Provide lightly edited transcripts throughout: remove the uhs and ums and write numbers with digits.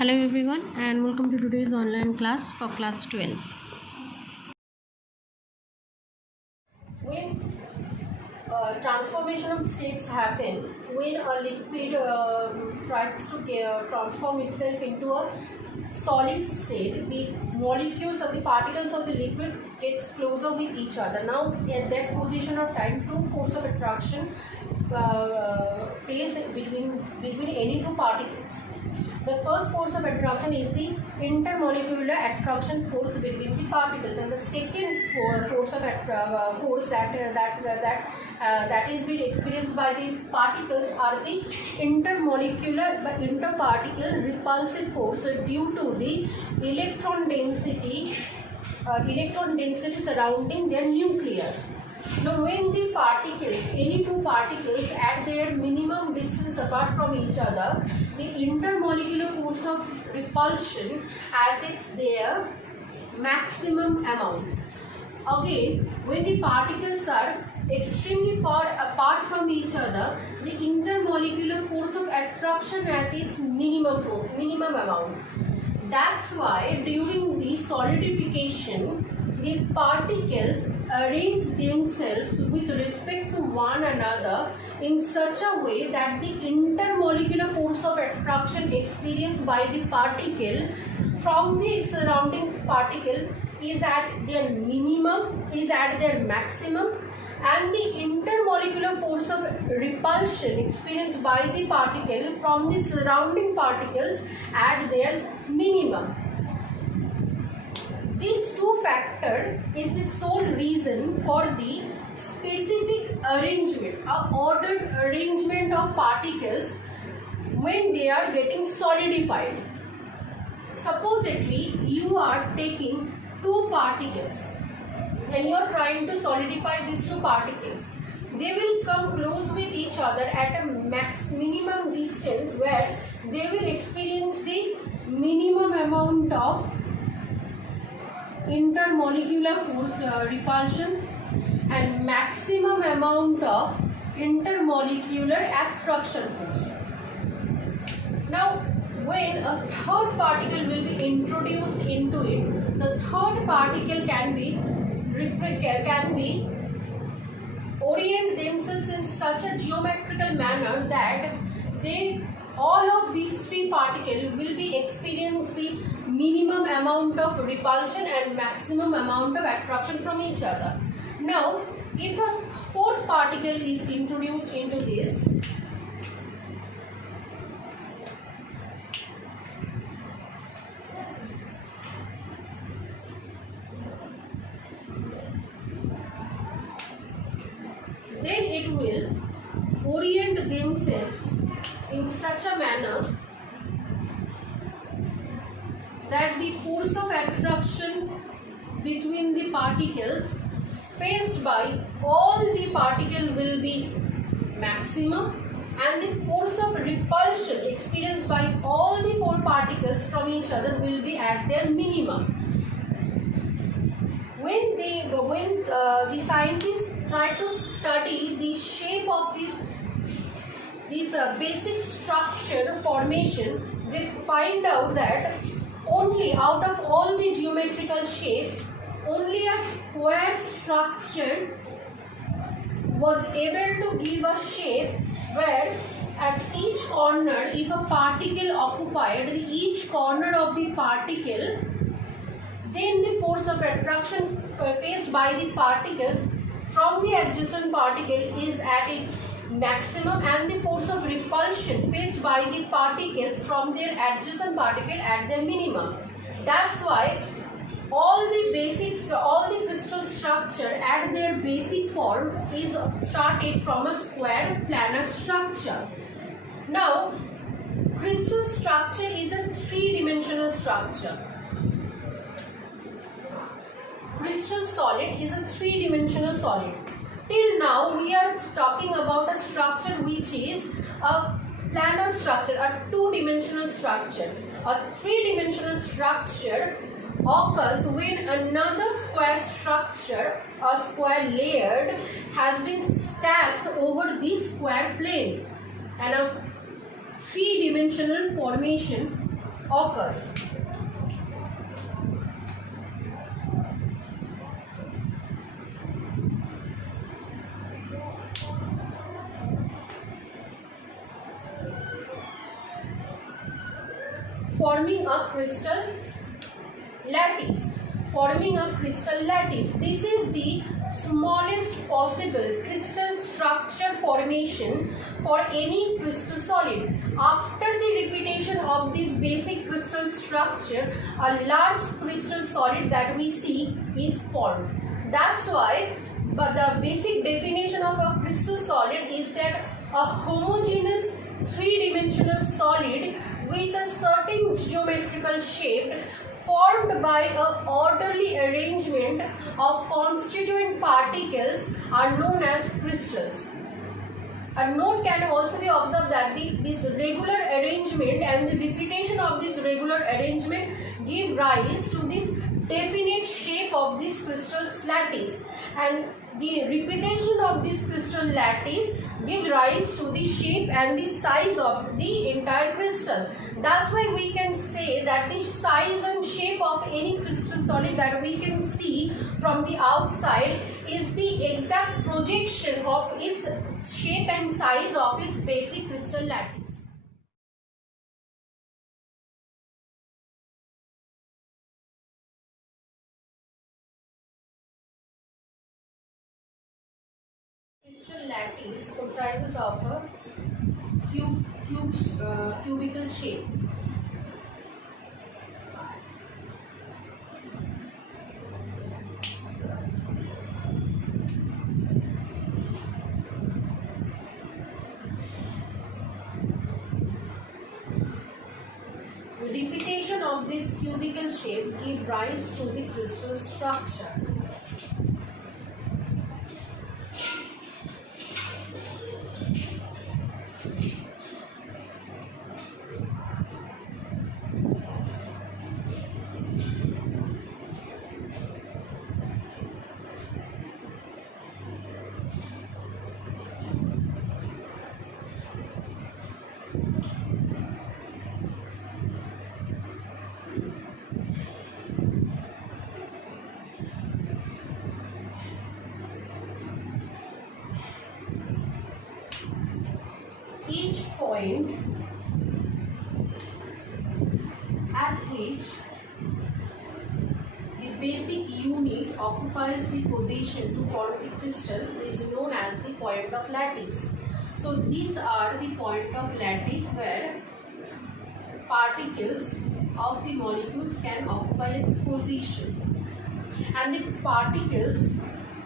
Hello everyone and welcome to today's online class for class 12. When transformation of states happen, when a liquid tries to transform itself into a solid state, the molecules or the particles of the liquid gets closer with each other. Now at that position of time, two force of attraction plays between any two particles. The first force of attraction is the intermolecular attraction force between the particles, and the second force of force that is being experienced by the particles are the interparticle repulsive force due to the electron density surrounding their nucleus. Now, when the particles, any two particles at their minimum distance apart from each other, the intermolecular force of repulsion has its their maximum amount. Again, when the particles are extremely far apart from each other, the intermolecular force of attraction at its minimum amount. That's why during the solidification, the particles arrange themselves with respect to one another in such a way that the intermolecular force of attraction experienced by the particle from the surrounding particle is at their minimum, is at their maximum, and the intermolecular force of repulsion experienced by the particle from the surrounding particles at their minimum. These two factors is the sole reason for the specific arrangement, ordered arrangement of particles when they are getting solidified. Supposedly, you are taking two particles and you are trying to solidify these two particles. They will come close with each other at a minimum distance where they will experience the minimum amount of intermolecular force repulsion and maximum amount of intermolecular attraction force. Now, when a third particle will be introduced into it, the third particle can be orient themselves in such a geometrical manner that all of these three particles will be experience the minimum amount of repulsion and maximum amount of attraction from each other. Now, if a fourth particle is introduced into this, then it will orient themselves in such a manner that the force of attraction between the particles faced by all the particles will be maximum, and the force of repulsion experienced by all the four particles from each other will be at their minimum. When the scientists try to study the shape of this basic structure formation, they find out that only out of all the geometrical shape, only a square structure was able to give a shape where at each corner, if a particle occupied each corner of the particle, then the force of attraction faced by the particles from the adjacent particle is at its maximum, and the force of repulsion faced by the particles from their adjacent particle at their minimum. That's why all the crystal structure at their basic form is started from a square planar structure. Now, crystal structure is a three-dimensional structure. Crystal solid is a three-dimensional solid. Till now, we are talking about a structure which is a planar structure, a two-dimensional structure. A three-dimensional structure occurs when another square structure, a square layered, has been stacked over the square plane, and a three-dimensional formation occurs. Forming a crystal lattice. Forming a crystal lattice. This is the smallest possible crystal structure formation for any crystal solid. After the repetition of this basic crystal structure, a large crystal solid that we see is formed. That's why the basic definition of a crystal solid is that a homogeneous three-dimensional solid with a certain geometrical shape formed by an orderly arrangement of constituent particles are known as crystals. A note can also be observed that this regular arrangement and the repetition of this regular arrangement give rise to this definite shape of this crystal lattice, and the repetition of this crystal lattice give rise to the shape and the size of the entire crystal. That's why we can say that the size and shape of any crystal solid that we can see from the outside is the exact projection of its shape and size of its basic crystal lattice. Crystal lattice comprises of a cubical shape. The repetition of this cubical shape gives rise to the crystal structure. Each point at which the basic unit occupies the position to form the crystal is known as the point of lattice. So these are the point of lattice where particles of the molecules can occupy its position, and the particles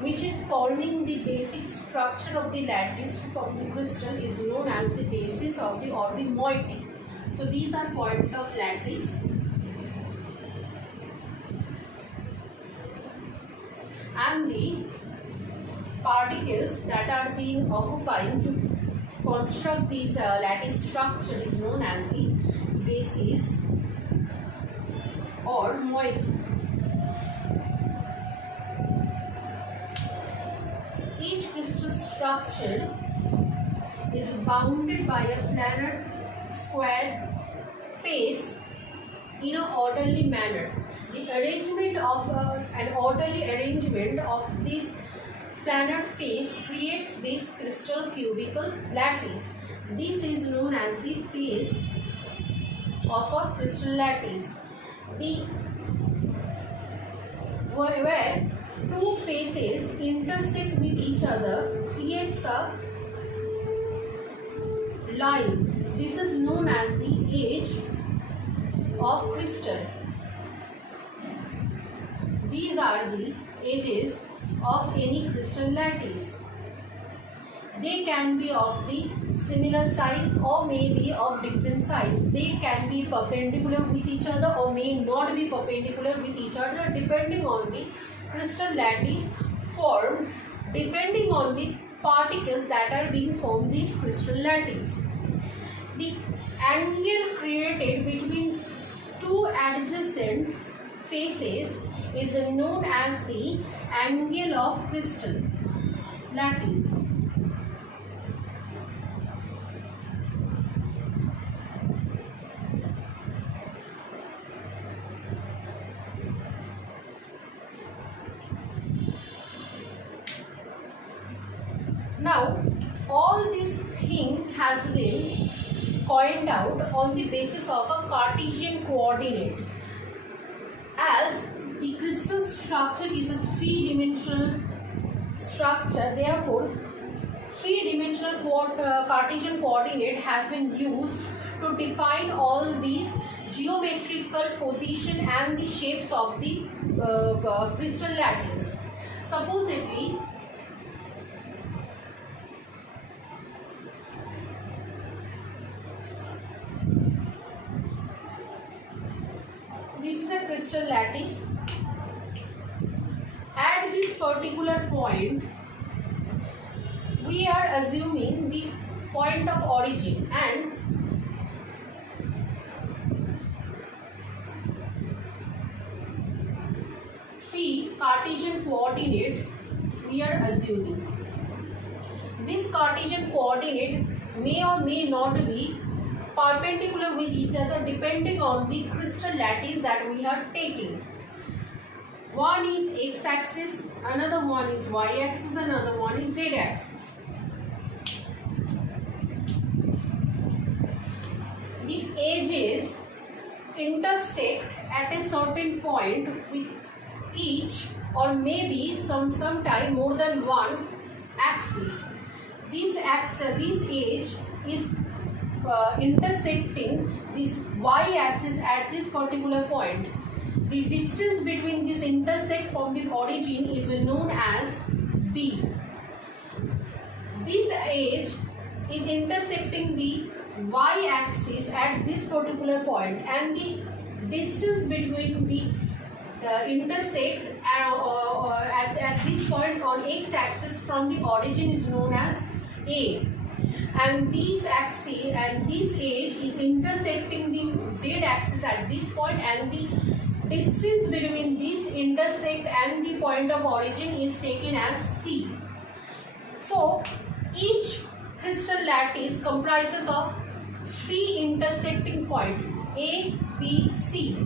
which is forming the basic structure of the lattice to form the crystal is known as the basis of the or the moiety. So these are point of lattice. And the particles that are being occupying to construct this lattice structure is known as the basis or moiety. Each crystal structure is bounded by a planar square face in an orderly manner. The arrangement of an orderly arrangement of this planar face creates this crystal cubical lattice. This is known as the face of a crystal lattice. Where two faces intersect with each other creates a line. This is known as the edge of crystal. These are the edges of any crystal lattice. They can be of the similar size or may be of different size. They can be perpendicular with each other or may not be perpendicular with each other depending on the crystal lattice formed, depending on the particles that are being formed this crystal lattice. The angle created between two adjacent faces is known as the angle of crystal lattice. on the basis of a Cartesian coordinate. As the crystal structure is a three-dimensional structure, therefore three-dimensional Cartesian coordinate has been used to define all these geometrical position and the shapes of the crystal lattice. Supposedly, this is a crystal lattice. At this particular point, we are assuming the point of origin, and three Cartesian coordinate we are assuming. This Cartesian coordinate may or may not be perpendicular with each other depending on the crystal lattice that we are taking. One is x-axis, another one is y-axis, another one is z-axis. The edges intersect at a certain point with each or maybe sometime more than one axis. This edge is intersecting this y-axis at this particular point. The distance between this intersect from the origin is known as B. This edge is intersecting the y-axis at this particular point, and the distance between the intersect at this point on x-axis from the origin is known as A. And this axis and this edge is intersecting the z-axis at this point, and the distance between this intersect and the point of origin is taken as C. So each crystal lattice comprises of three intersecting points A, B, C.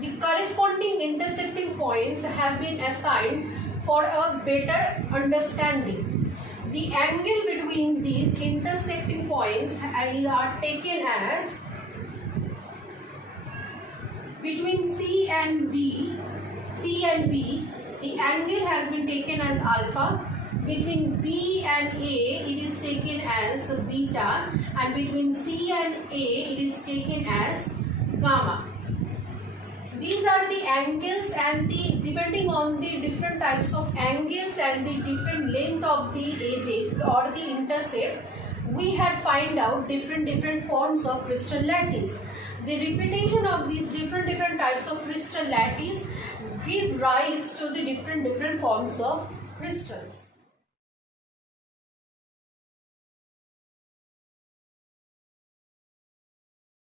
The corresponding intersecting points have been assigned for a better understanding. The angle between these intersecting points are taken as, between C and B, the angle has been taken as alpha. Between B and A, it is taken as beta, and between C and A, it is taken as gamma. These are the angles, and depending on the different types of angles and the different length of the edges or the intercept, we had find out different forms of crystal lattice. The repetition of these different types of crystal lattice give rise to the different forms of crystals.